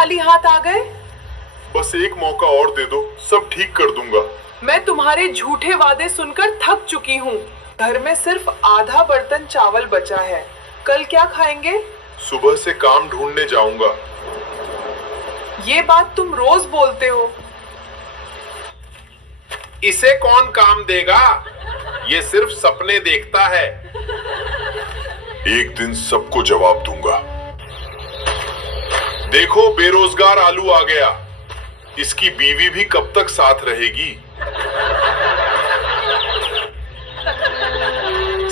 खाली हाथ आ गए? बस एक मौका और दे दो, सब ठीक कर दूंगा। मैं तुम्हारे झूठे वादे सुनकर थक चुकी हूँ। घर में सिर्फ आधा बर्तन चावल बचा है। कल क्या खाएंगे? सुबह से काम ढूंढने जाऊंगा। ये बात तुम रोज बोलते हो। इसे कौन काम देगा? ये सिर्फ सपने देखता है। एक दिन सबको जवाब दूंगा। देखो, बेरोजगार आलू आ गया। इसकी बीवी भी कब तक साथ रहेगी?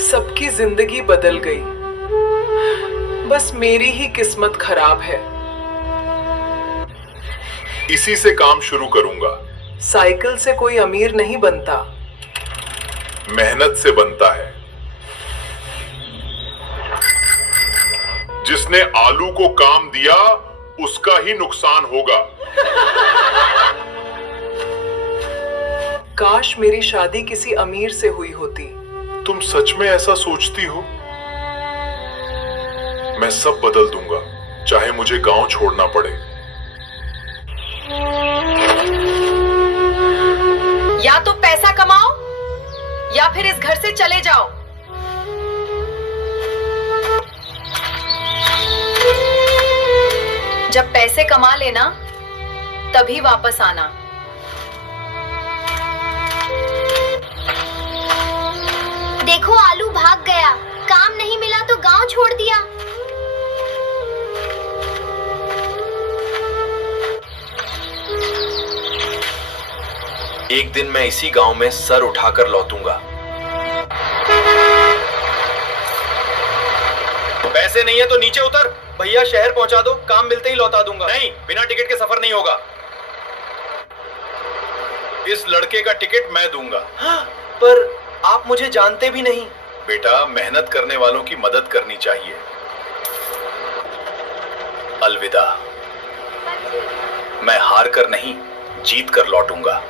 सबकी जिंदगी बदल गई, बस मेरी ही किस्मत खराब है। इसी से काम शुरू करूंगा। साइकिल से कोई अमीर नहीं बनता, मेहनत से बनता है। जिसने आलू को काम दिया उसका ही नुकसान होगा। काश मेरी शादी किसी अमीर से हुई होती। तुम सच में ऐसा सोचती हो? मैं सब बदल दूंगा, चाहे मुझे गांव छोड़ना पड़े। या तो पैसा कमाओ या फिर इस घर से चले जाओ। जब पैसे कमा लेना तभी वापस आना। देखो, आलू भाग गया। काम नहीं मिला तो गांव छोड़ दिया। एक दिन मैं इसी गांव में सर उठाकर लौटूंगा। पैसे नहीं है तो नीचे उतर। भैया शहर पहुंचा दो, काम मिलते ही लौटा दूंगा। नहीं, बिना टिकट के सफर नहीं होगा। इस लड़के का टिकट मैं दूंगा। हाँ, पर आप मुझे जानते भी नहीं। बेटा, मेहनत करने वालों की मदद करनी चाहिए। अलविदा। मैं हार कर नहीं, जीत कर लौटूंगा।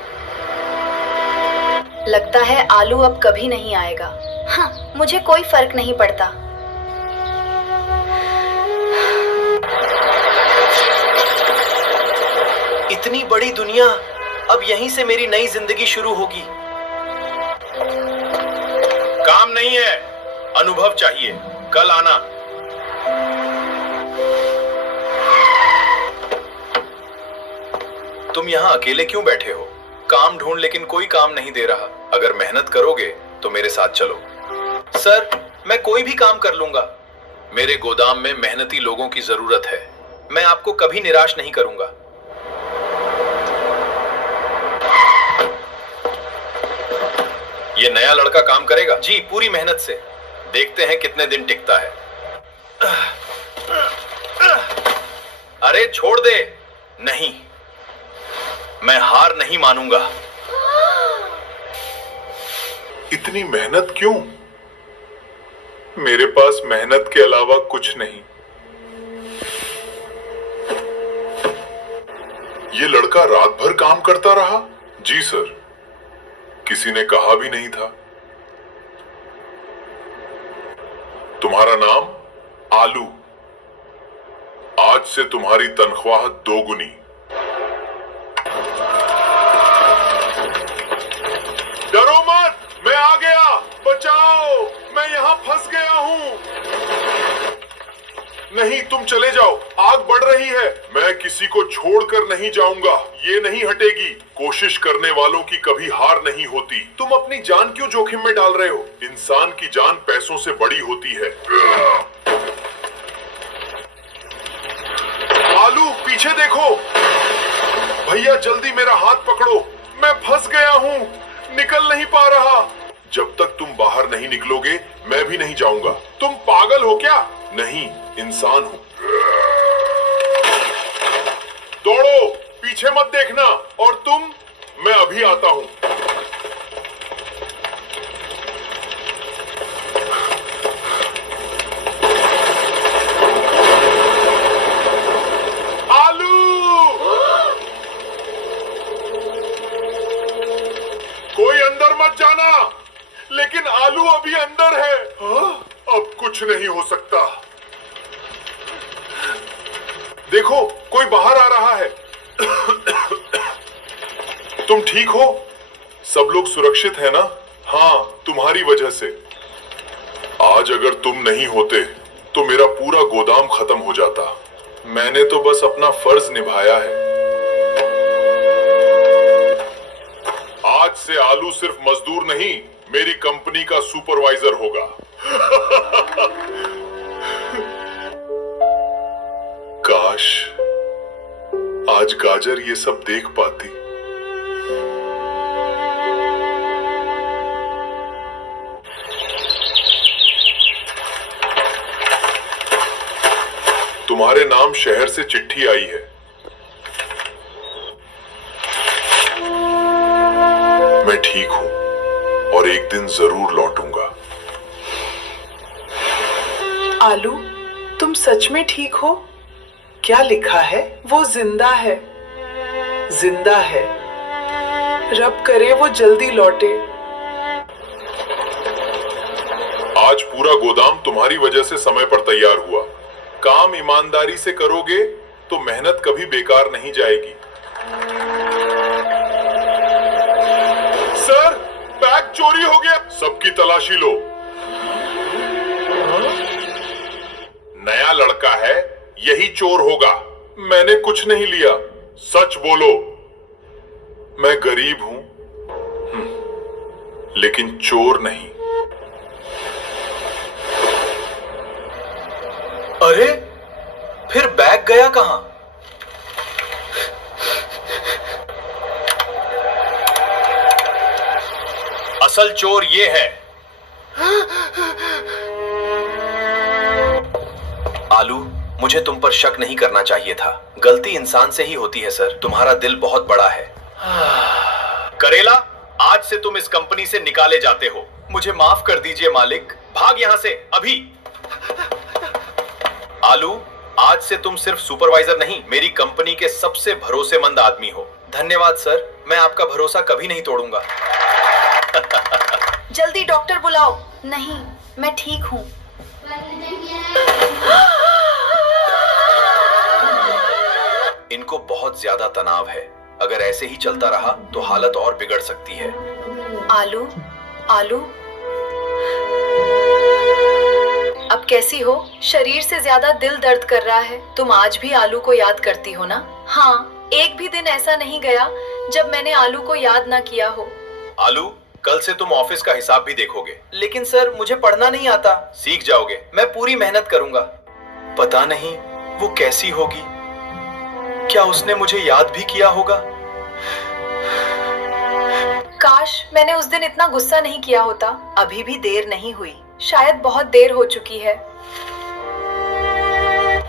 लगता है आलू अब कभी नहीं आएगा। हाँ, मुझे कोई फर्क नहीं पड़ता। इतनी बड़ी दुनिया, अब यहीं से मेरी नई जिंदगी शुरू होगी। काम नहीं है, अनुभव चाहिए। कल आना। तुम यहां अकेले क्यों बैठे हो? काम ढूंढ, लेकिन कोई काम नहीं दे रहा। अगर मेहनत करोगे तो मेरे साथ चलो। सर, मैं कोई भी काम कर लूंगा। मेरे गोदाम में मेहनती लोगों की जरूरत है। मैं आपको कभी निराश नहीं करूंगा। ये नया लड़का काम करेगा? जी, पूरी मेहनत से। देखते हैं कितने दिन टिकता है। अरे छोड़ दे। नहीं, मैं हार नहीं मानूंगा। इतनी मेहनत क्यों? मेरे पास मेहनत के अलावा कुछ नहीं। ये लड़का रात भर काम करता रहा? जी सर, किसी ने कहा भी नहीं था। तुम्हारा नाम? आलू। आज से तुम्हारी तनख्वाह दोगुनी। डरो मत, मैं आ गया। बचाओ, मैं यहां फंस गया हूं। नहीं, तुम चले जाओ, आग बढ़ रही है। मैं किसी को छोड़कर नहीं जाऊंगा, ये नहीं हटेगी। कोशिश करने वालों की कभी हार नहीं होती। तुम अपनी जान क्यों जोखिम में डाल रहे हो? इंसान की जान पैसों से बड़ी होती है। आलू, पीछे देखो। भैया, जल्दी मेरा हाथ पकड़ो, मैं फंस गया हूं, निकल नहीं पा रहा। जब तक तुम बाहर नहीं निकलोगे मैं भी नहीं जाऊंगा। तुम पागल हो क्या? नहीं, इंसान हूं। दौड़ो, पीछे मत देखना। और तुम? मैं अभी आता हूं। आलू! कोई अंदर मत जाना। लेकिन आलू अभी अंदर है। अब कुछ नहीं हो सकता। देखो, कोई बाहर आ रहा है। तुम ठीक हो? सब लोग सुरक्षित है ना? हाँ, तुम्हारी वजह से। आज अगर तुम नहीं होते तो मेरा पूरा गोदाम खत्म हो जाता। मैंने तो बस अपना फर्ज निभाया है। आज से आलू सिर्फ मजदूर नहीं, मेरी कंपनी का सुपरवाइजर होगा। काश आज गाजर ये सब देख पाती। तुम्हारे नाम शहर से चिट्ठी आई है। मैं ठीक हूं और एक दिन जरूर लौटूंगा। आलू, तुम सच में ठीक हो? क्या लिखा है? वो जिंदा है, जिंदा है। रब करे वो जल्दी लौटे। आज पूरा गोदाम तुम्हारी वजह से समय पर तैयार हुआ। काम ईमानदारी से करोगे तो मेहनत कभी बेकार नहीं जाएगी। सर, बैग चोरी हो गया। सबकी तलाशी लो। नया लड़का है, यही चोर होगा। मैंने कुछ नहीं लिया। सच बोलो। मैं गरीब हूं, लेकिन चोर नहीं। अरे, फिर बैग गया कहां? असल चोर ये है। आलू, मुझे तुम पर शक नहीं करना चाहिए था। गलती इंसान से ही होती है सर। तुम्हारा दिल बहुत बड़ा है। करेला, आज से तुम इस कंपनी से निकाले जाते हो। मुझे माफ कर दीजिए मालिक। भाग यहां से अभी। आलू, आज से तुम सिर्फ सुपरवाइजर नहीं, मेरी कंपनी के सबसे भरोसेमंद आदमी हो। धन्यवाद सर, मैं आपका भरोसा कभी नहीं तोड़ूंगा। जल्दी डॉक्टर बुलाओ। नहीं, मैं ठीक हूँ। इनको बहुत ज्यादा तनाव है। अगर ऐसे ही चलता रहा तो हालत और बिगड़ सकती है। आलू, आलू, अब कैसी हो? शरीर से ज्यादा दिल दर्द कर रहा है। तुम आज भी आलू को याद करती हो ना? हाँ, एक भी दिन ऐसा नहीं गया जब मैंने आलू को याद ना किया हो। आलू, कल से तुम ऑफिस का हिसाब भी देखोगे। लेकिन सर, मुझे पढ़ना नहीं आता। सीख जाओगे, मैं पूरी मेहनत करूंगा। पता नहीं वो कैसी होगी। क्या उसने मुझे याद भी किया होगा? काश मैंने उस दिन इतना गुस्सा नहीं किया होता। अभी भी देर नहीं हुई, शायद बहुत देर हो चुकी है।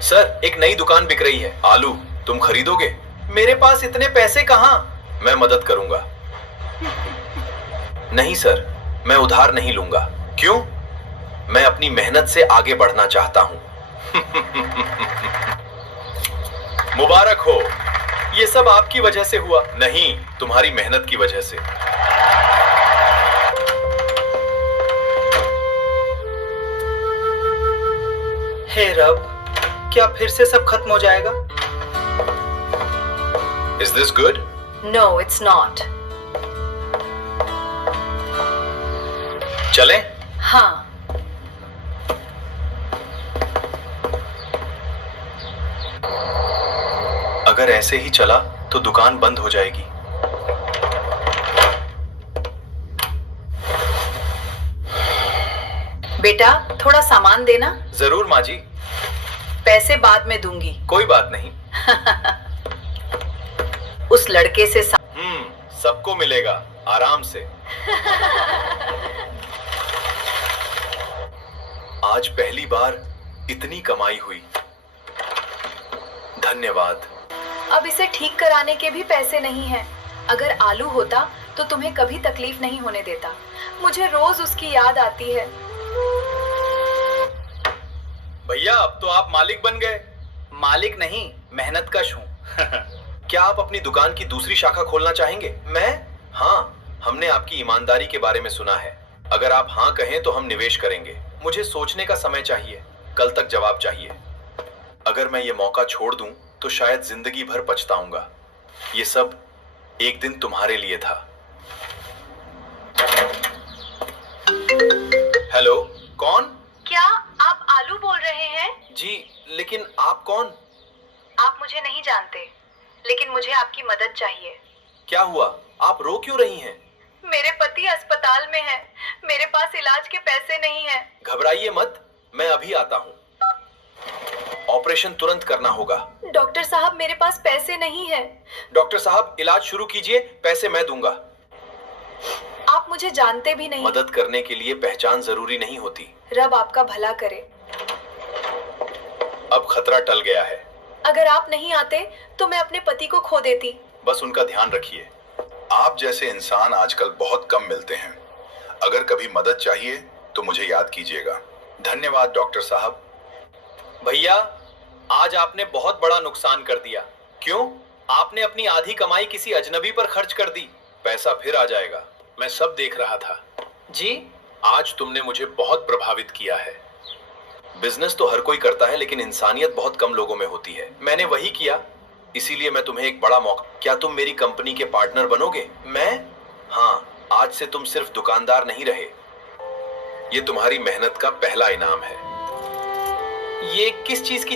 सर, एक नई दुकान बिक रही है। आलू, तुम खरीदोगे? मेरे पास इतने पैसे कहां? मैं मदद करूंगा। नहीं सर, मैं उधार नहीं लूंगा। क्यों? मैं अपनी मेहनत से आगे बढ़ना चाहता हूं। मुबारक हो। ये सब आपकी वजह से हुआ। नहीं, तुम्हारी मेहनत की वजह से। हे रब, क्या फिर से सब खत्म हो जाएगा? Is this good? No, it's not. चलें? हाँ, अगर ऐसे ही चला तो दुकान बंद हो जाएगी। बेटा थोड़ा सामान देना। जरूर माँ जी। पैसे बाद में दूंगी। कोई बात नहीं। उस लड़के से सबको मिलेगा, आराम से। आज पहली बार इतनी कमाई हुई। धन्यवाद। अब इसे ठीक कराने के भी पैसे नहीं हैं। अगर आलू होता तो तुम्हें कभी तकलीफ नहीं होने देता। मुझे रोज उसकी याद आती है। भैया, अब तो आप मालिक बन गए। मालिक नहीं, मेहनत कश हूँ। क्या आप अपनी दुकान की दूसरी शाखा खोलना चाहेंगे? मैं? हाँ, हमने आपकी ईमानदारी के बारे में सुना है। अगर आप हाँ कहें तो हम निवेश करेंगे। मुझे सोचने का समय चाहिए। कल तक जवाब चाहिए। अगर मैं ये मौका छोड़ दूं तो शायद जिंदगी भर पछताऊंगा। ये सब एक दिन तुम्हारे लिए था। हेलो, कौन? क्या आप आलू बोल रहे हैं? जी, लेकिन आप कौन? आप मुझे नहीं जानते, लेकिन मुझे आपकी मदद चाहिए। क्या हुआ? आप रो क्यों रही हैं? मेरे पति अस्पताल में हैं। मेरे पास इलाज के पैसे नहीं हैं। घबराइए मत, मैं अभी आता हूँ। ऑपरेशन तुरंत करना होगा। डॉक्टर साहब, मेरे पास पैसे नहीं हैं। डॉक्टर साहब, इलाज शुरू कीजिए, पैसे मैं दूंगा। आप मुझे जानते भी नहीं। मदद करने के लिए पहचान जरूरी नहीं होती। रब आपका भला करे। अब खतरा टल गया है। अगर आप नहीं आते तो मैं अपने पति को खो देती। बस उनका ध्यान रखिए। आप जैसे इंसान आजकल बहुत कम मिलते हैं। अगर कभी मदद चाहिए तो मुझे याद कीजिएगा। धन्यवाद डॉक्टर साहब। भैया, आज आपने बहुत बड़ा नुकसान कर दिया। क्यों? आपने अपनी आधी कमाई किसी अजनबी पर खर्च कर दी। पैसा फिर आ जाएगा। मैं सब देख रहा था। जी, आज तुमने मुझे बहुत प्रभावित किया है। बिजनेस तो हर कोई करता है, लेकिन इंसानियत बहुत कम लोगों में होती है। मैंने वही किया, इसीलिए मैं तुम्हें एक बड़ा मौका। क्या तुम मेरी कंपनी के पार्टनर बनोगे? मैं? हाँ, आज से तुम सिर्फ दुकानदार नहीं रहे। ये तुम्हारी मेहनत का पहला इनाम है। ये किस चीज की